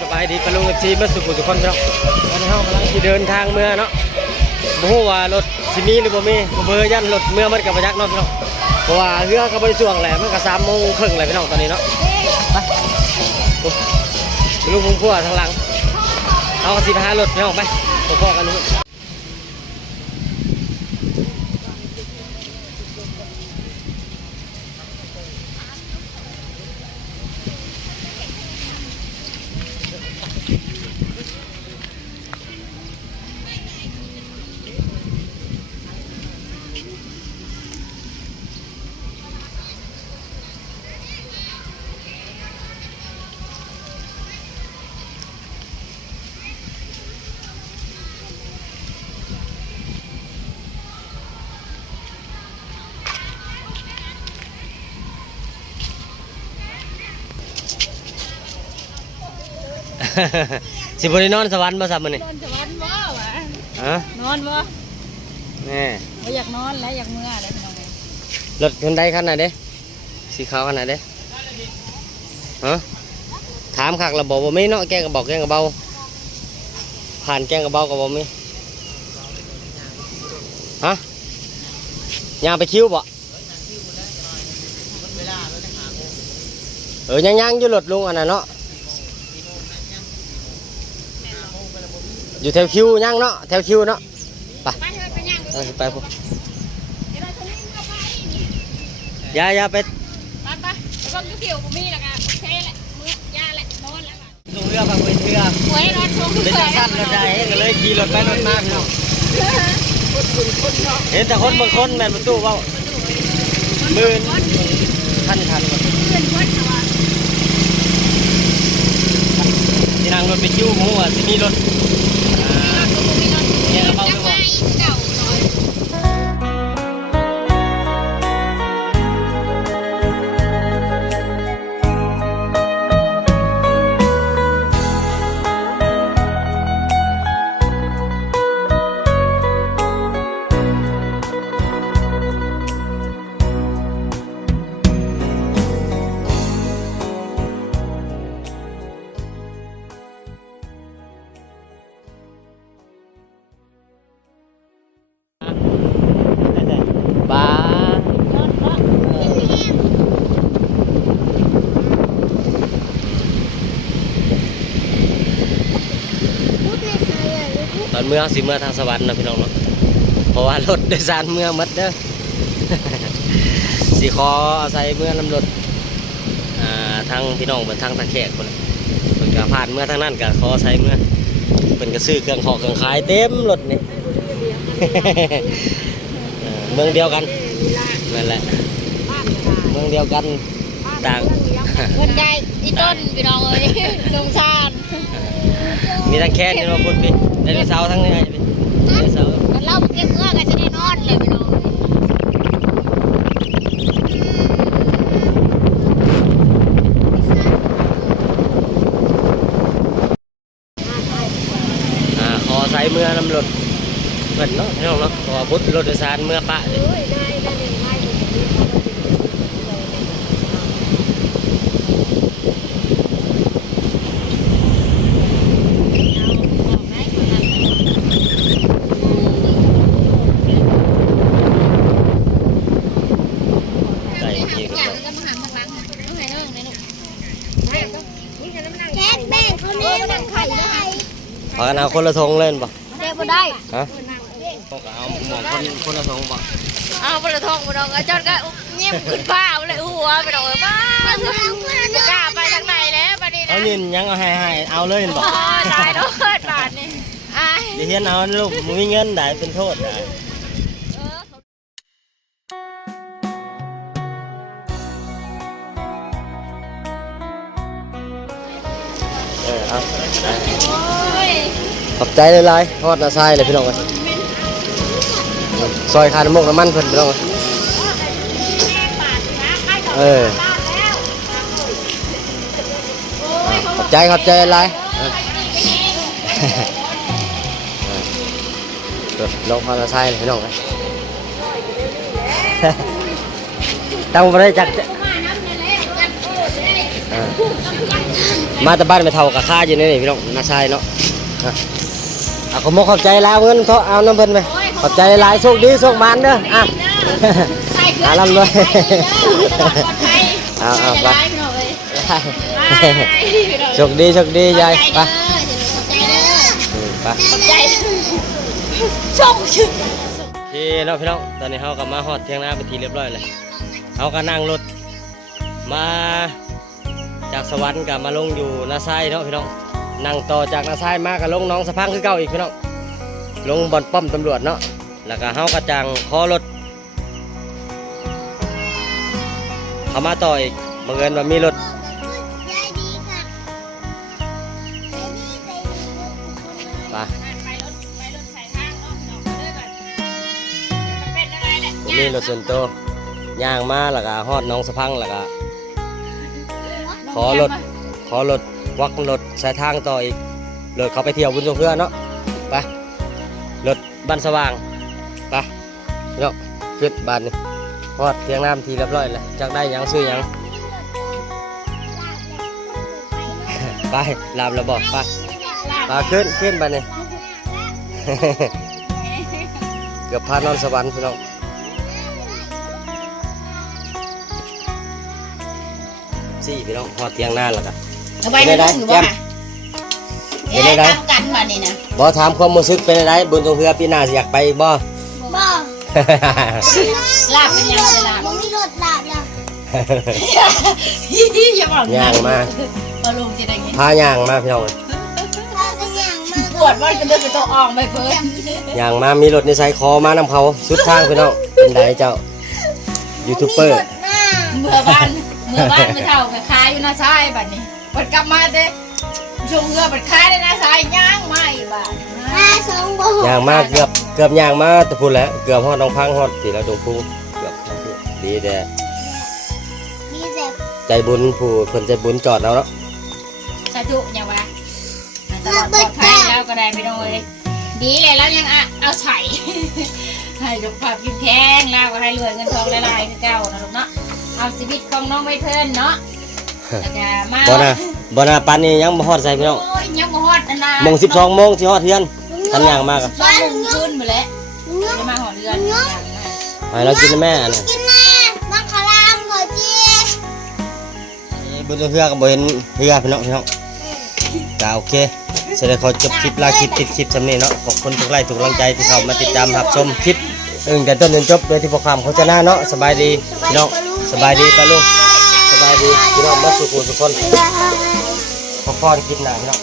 สบายดีปะลุงเอฟซีมาสุขุทุกคนพี่น้องวันนี้เรากำลังที่เดินทางเมื่อเนาะบ่ฮู้ว่ารถสิมีหรือบ่มีเบอร์ยันรถเมื่อมันกับประยักษ์เนาะพี่น้องเพราะว่าเรือก็บ่ได้ช่วงแหละมันก็3:30นเลยพี่น้องตอนนี้เนาะไปลุงพุ่งพัวทางหลังเอาสิไปหารถพี่น้องไปพอๆกันลุง สิบวันนอนสวรรค์มาสับมันนี่นอนสวรรค์บ่วะนอนบ่แม่ไม่อยากนอนแล้วอยากเมื่ออะไรพี่น้องเอ้ยรถคนใดคันไหนเด้สีขาวคันไหนเด้ฮะถามขักเราบอกว่าไม่เนาะแกก็บอกแกก็เบาผ่านแกก็เบาก็บอกไม่ฮะยางไปคิ้วบ่ยังอยู่รถลุงอันนั้นเนาะอยู่แถวคิวย่างเนาะแถวคิวเนาะไปไปพวกอย่าไปไปก็คิวผมมีแล้วกันโอเคแหละมื้อยาแหละนอนแล้วกันลงเรือฟังเวทีเรือหวยนอนลงเป็นจังสั้นรถใหญ่ก็เลยขี่รถไปรถมาพี่น้องเห็นแต่คนบางคนแม่นประตูว่ามื่นทันที่นั่งรถไปคิวหมูอ่ะที่มีรถเนี่ยเราเบาไปบ้าตอนเมื่อสิเมื่อทางสวรรค์นะพี่น้องเนาะเพราะว่ารถโดยสารเมื่อมัดเด้อ สิขออาศัยเมื่อน้ำรถทางพี่น้องเป็นทางตะแคกคนเป็นกระผ่านเมื่อทางนั้นก็ขออาศัยเมื่อเป็นกระซื้อเครื่องขอเครื่องขายเต็มรถนี่ เมืองเดียวกันนั่นแหละเมืองเดียวกันต่างเงินได้อีต้นพี่น้องเอ้ยสงสารมีทั้งแค่นี่มาพูดพี่ได้เสาทั้งนี้พี่ได้เสาเราเก็บเมื่อกันจะได้นอนเลยพี่น้องขอใส่เมื่อน้ำรถเหมือนเนาะพี่น้องเนาะขอพุทธรถโดยสารเมื่อปะเลยพอกันเอาคนละทงเล่นป่ะเด็กบ่ได้ฮะเอาหมองคนละทงป่ะเอาคนละทงบ่ดอกจอดก็เงียบขึ้นฟ้าเลยหัวไปดอกบ้ากล้าไปทางไหนแล้วบัดนี้นะเอายินยังเอาให้เอาเลยป่ะตายแล้วเกิดบาดนี่เดี๋ยวเฮียนเอาลูกมีเงินได้เป็นโทษได้เอาขอบใจเลยทอดนาไส้เลยพี่น้องเลยซอยคาน้ำมกน้ำมันเพิ่นพี่น้องเลยขอบใจอะไรลงพอนาไส้เลยพี่น้องเลยตั้งมาได้จัด มาแต่บ้านไปเท่ากับค่าอยู่นี่พี่น้องนาชายเนาะเอาขอบใจลาเงินเถาะเอาน้ำเพิ่นไปขอบใจหลายโชคดีโชคมันเด้ออ่ะอาลำเลยเอาไปโชคดียายไปไปชม โอเคเนาะพี่น้องตอนนี้เฮาก็มาฮอดเที่ยงนาไปนทีเรียบร้อยเลยเฮาก็นั่งรถมาจากสวรรค์กับมาลงอยู่นาไซเนาะพี่น้องนั่งต่อจากนาไซมากับลงน้องสะพังคือเก่าอีกพี่น้องลงบอนป้อมตำรวจเนาะแล้วก็เฮากระจังคอรถเขามาต่ออีกบังเอิญว่ามีรถไปมีรถส่วนตัวย่างมาแล้วก็ฮอดน้องสะพังแล้วก็ขอรถวักรถสายทางต่ออีกรถเขาไปเที่ยวบุญทรงเพื่อเนาะไปรถบ้านสว่างไปเนาะขึ้นบ้านนี่ฮอดเที่ยงน้ำทีเรียบร้อยแล้วจักได้หยังซื้อหยังไปลามระบอกไปขึ้นบ้านนี่ เกือบพานอนสวรรค์พี่น้องสี่พี่น้องฮอดเที่ยงหน้าแล้วกันเอาไปได้หรือว่าเป็นอะไรกันมานี่นะบ่ถามความรู้สึกเป็นอะไรบุญทรงเพื่อปีหน้าอยากไปบ่ ลาบเป็นยังไงลาบมึงมีรถลาบยังอย่าบอกย่างมามาลงจะได้ไงพาย่างมาพี่น้องปวดว่าจะเดินไปตัวอ่องไปเพิ่นย่างมามีรถในสายคอมานำเขาสุดทางพี่น้องเป็นไดเจ้ายูทูบเบอร์เมื่อบ้านไม่เท่ากับคายอยู่นะชายบัดนี้บัดกลับมาเด้ชงเรือบัดคายได้นะชายย่างมาอีกบ้านย่างมาเกือบย่างมาตะพูนแล้วเกือบฮอดน้องพังฮอดที่เราดงพุงเกือบดีแต่ใจบุญผู้เพิ่นใจบุญจอดเราเนาะสาธุอย่างว่าตลอดปลอดภัยแล้วก็ได้ไม่ต้องเลยดีเลยแล้วยังเอาใส่ให้ลูกภาพยิ้มแข็งแล้วก็ให้รวยเงินทองละลายคือเก่านะลูกเนาะเอาชีวิตของน้องใบเพิ่นเนาะมาบ่น่าปานนี้ยังบ่ฮอดใส่พี่น้องยังบ่ฮอดนะโมง12 โมงสิฮอดเฮือนทันย่างมากอ่ะบ้านขึ้นไปแล้วจะมาหอเรือนให้เรากินแม่น่ะกินแม่มังคลามขอจีบุญทรงเพื่อก็บ่เห็นเรือพี่น้องก็โอเคเสร็จแล้วขอจบคลิปลาคลิปติดคลิปสำนี้เนาะขอบคุณทุกไลค์ทุกกำลังใจที่เข้ามาติดตามรับชมคลิปแต่ต้นจนจบโดยที่พวกความโฆษณาเนาะสบายดีพี่น้องสบายดีป้าลุงสบายดีพี่น้องมาสู่ทุกคนขอพรคลิปหน้าพี่น้อง